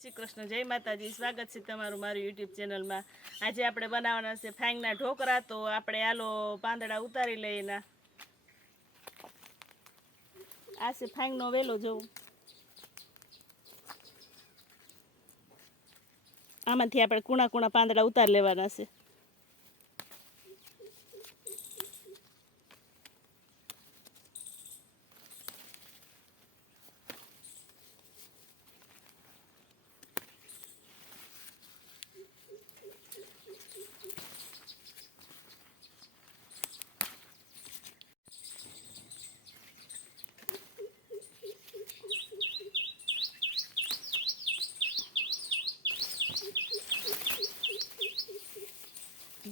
શ્રી કૃષ્ણ, જય માતાજી. સ્વાગત છે તમારું મારી યુટ્યુબ ચેનલમાં. આજે આપણે બનાવવાના છે ફાંગના ઢોકળા. તો આપણે આલો પાંદડા ઉતારી લઈએ. એના આ છે ફાંગનો વેલો. જોવું, આમાંથી આપણે કૂણા કૂણા પાંદડા ઉતારી લેવાના છે.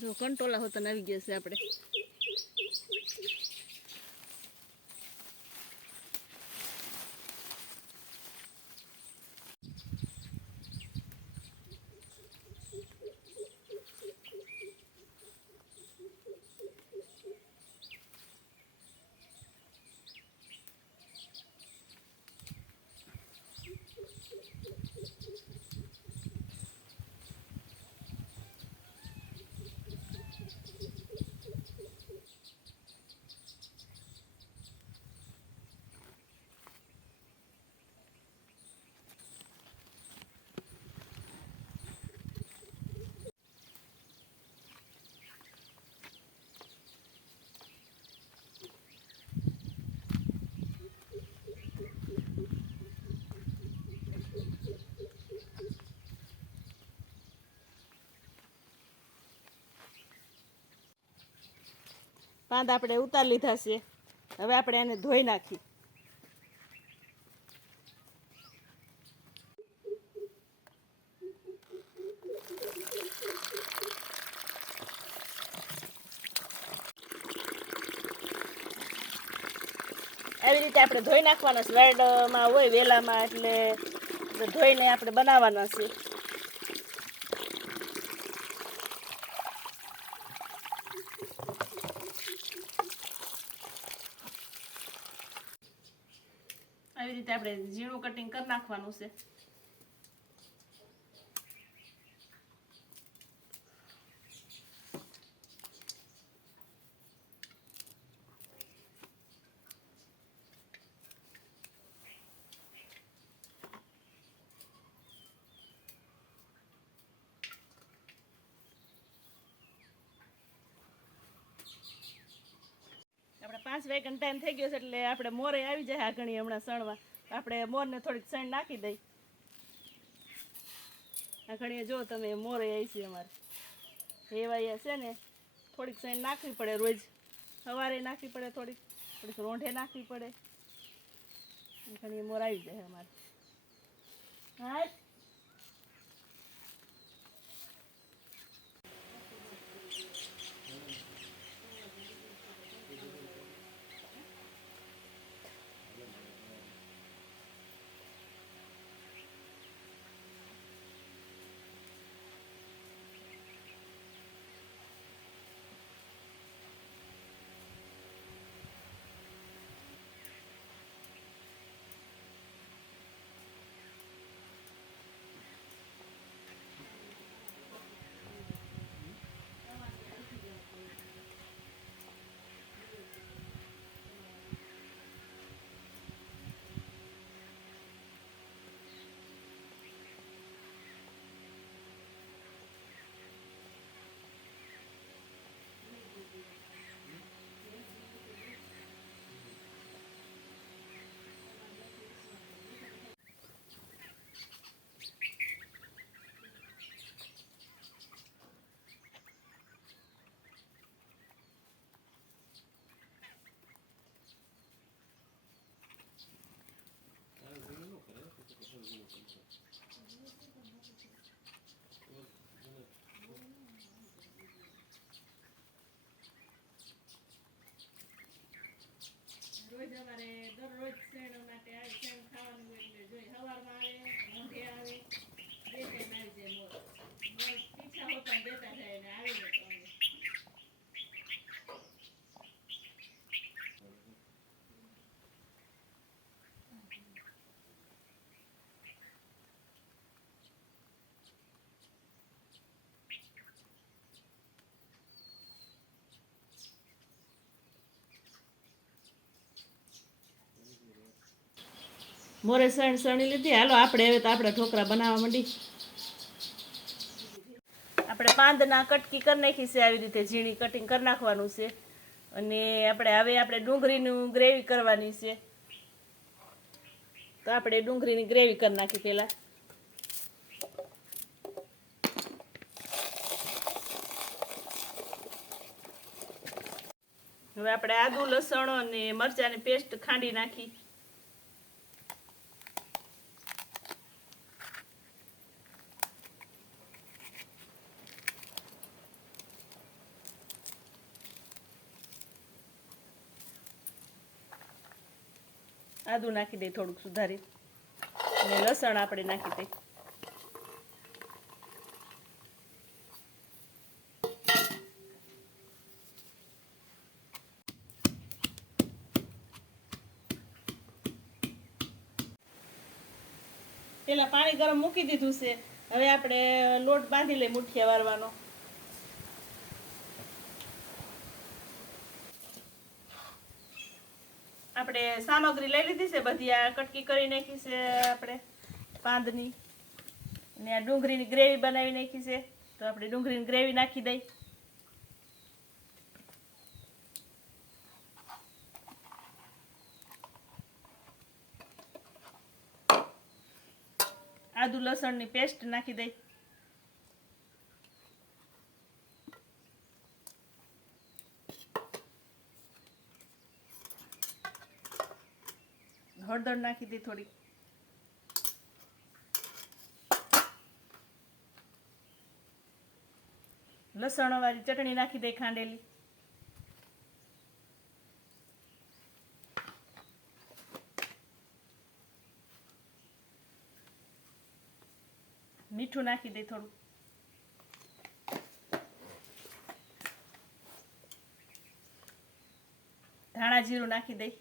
જો કંટોલા હોતા આવી ગયા છે આપણે. પાંદ આપણે ઉતારી લીધા છે. હવે આપણે એને ધોઈ નાખી. આવી રીતે આપણે ધોઈ નાખવાના છે. વાડમાં હોય વેલામાં, એટલે ધોઈને આપણે બનાવવાના છે. આવી રીતે આપણે ઝીણું કટિંગ કરી નાખવાનું છે. આપણે 5 વાગ્યાનો ટાઈમ થઈ ગયો છે, એટલે આપણે મોરે આવી જાય આગળ હમણાં સણવા. આપણે મોરને થોડીક સણ નાખી દઈ. આગળ જો તમે મોરે આવી છે અમારે એવા છે ને. થોડીક સણ નાખવી પડે, રોજ સવારે નાખવી પડે, થોડીક રોંઢે નાખવી પડે. ઘણી મોર આવી જાય અમારે. હા, રોજ અમારે દરરોજ શેણ માટે આવે. શેણ ખાવાનું હોય એટલે જોઈ સવારમાં આવે, મોઢે આવે, બે ટાઈમ આવી જાય મોર. મોર પીછા હોતા દેતા જાય ને આવી ને તો અમે મોરે સણી લીધી. હાલો આપણે હવે તો આપણા ઢોકળા બનાવવા માંડી. આપણે પાંદના કટકી કરી નાખી છે, આવી રીતે ઝીણી કટિંગ કરી નાખવાનું છે. અને આપણે ડુંગળીનું ગ્રેવી કરવાની છે. તો આપણે ડુંગળીની ગ્રેવી કરી નાખી પહેલાં. હવે આપણે આદુ લસણ અને મરચાંની પેસ્ટ ખાંડી નાખી. આદુ નાખી દઈ થોડુંક સુધારી, અને લસણ આપણે નાખી દઈ. પેલા પાણી ગરમ મૂકી દીધું છે. હવે આપણે લોટ બાંધી લઈ મુઠિયા વારવાનો. આપણે સામગ્રી લઈ લીધી છે બધી. આ કટકી કરી નાખી છે આપણે પાંદની, અને આ ડુંગળીની ગ્રેવી બનાવી નાખી છે. તો આપણે ડુંગળીની ગ્રેવી નાખી દઈ. આદુ લસણની પેસ્ટ નાખી દઈ. હળદર નાખી દઈ થોડી. લસણ વાળી ચટણી નાખી દઈ ખાંડેલી. મીઠું નાખી દઈ થોડું. ધાણા જીરું નાખી દઈ.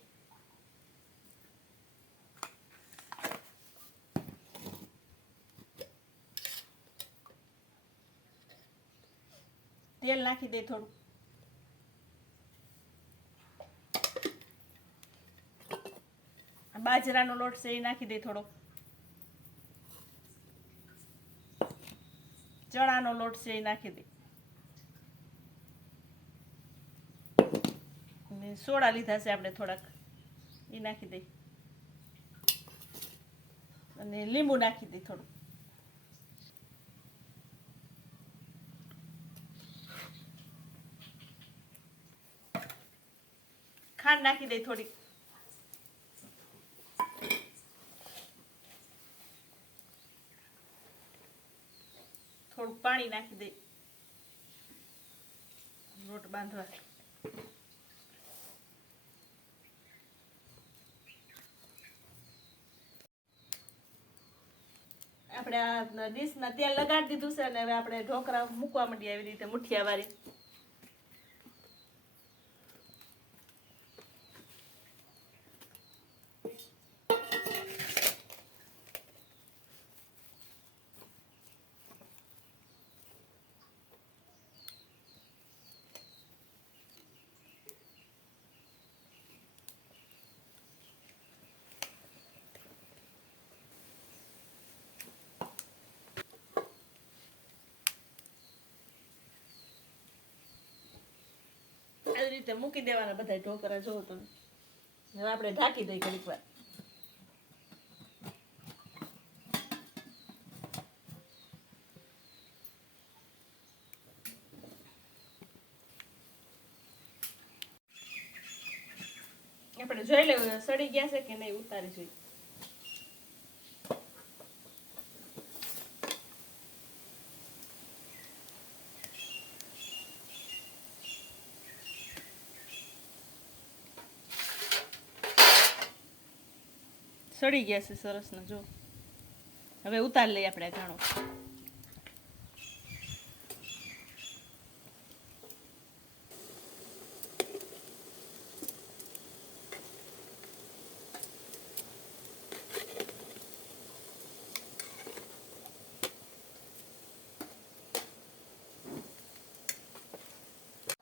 તેલ નાખી દઈ થોડું. બાજરાનો લોટ છે એ નાખી દઈ થોડો. ચણાનો લોટ છે એ નાખી દઈ. અને સોડા લીધા છે આપણે થોડાક, એ નાખી દઈ. અને લીંબુ નાખી દઈ થોડું. ખાંડ નાખી દઈ થોડી. થોડુંક પાણી નાખી દઈ લોટ બાંધવા. આપણે આ ડીશમાં તેલ લગાડી દીધું છે, અને હવે આપણે ઢોકળા મૂકવા માંડીએ આવી રીતે મુઠિયા વાળી. આવી રીતે મૂકી દેવાના બધા ઢોકળા. જોવો તમે. હવે આપણે ઢાંકી દઈ ઘડીક વાર. આપણે જોઈ લેવું સડી ગયા છે કે નહીં, ઉતારી જોઈએ. સડી ગયા છે સરસ ને. જો હવે ઉતાર લઈએ આપણે ઘણો.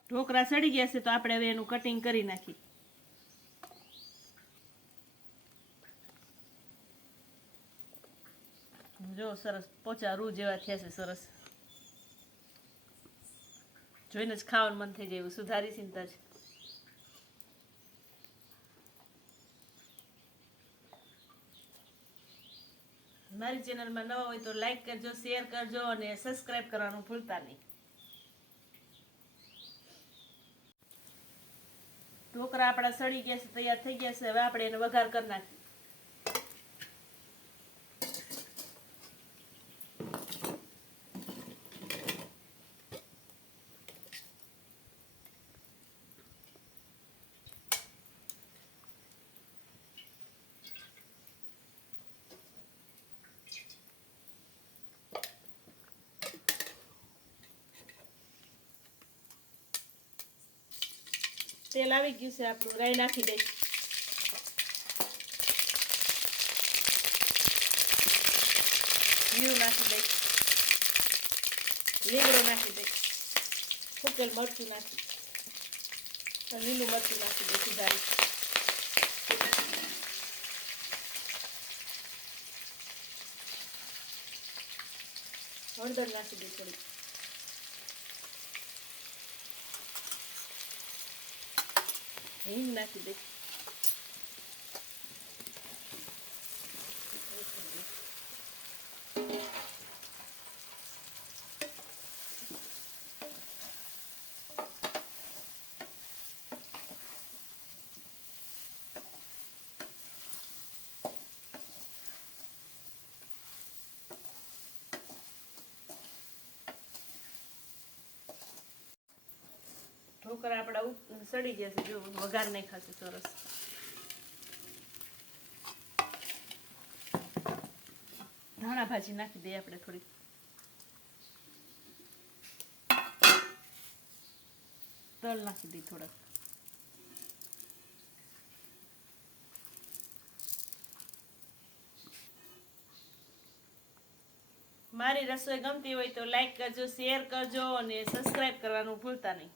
ઢોકળા સડી ગયા છે, તો આપણે હવે એનું કટિંગ કરી નાખી. જો સરસ પોચા રૂ જેવા થયા છે સરસ. જોઈને જ ખાવાનું મન થઈ જાય એવું સુધારી ચિંતા છે. મારી ચેનલમાં નવા હોય તો લાઈક કરજો, શેર કરજો અને સબસ્ક્રાઇબ કરવાનું ભૂલતા નહીં. ઢોકળા આપણા સળી ગયા છે, તૈયાર થઈ ગયા છે. હવે આપણે એને વઘાર કરી નાખીએ. તેલ આવી ગયું છે આપણું, રાઈ નાખી દઈ. જીરું નાખી દઈ, લીમડો નાખી દઈ, ફૂકેલ મરચું નાખી, લીલું મરચું નાખી દઈ સુધારી. હળદર નાખી દઈ થોડી, હિંગ નાખી દઈ, ઢોકળા આપણા સડી જશે. જો વઘાર નહીં ખાશે સરસ. ધાણા ભાજી નાખી દઈએ આપણે થોડી. તલ નાખી દઈએ થોડાક. મારી રસોઈ ગમતી હોય તો લાઈક કરજો, શેર કરજો અને સબસ્ક્રાઇબ કરવાનું ભૂલતા નહીં.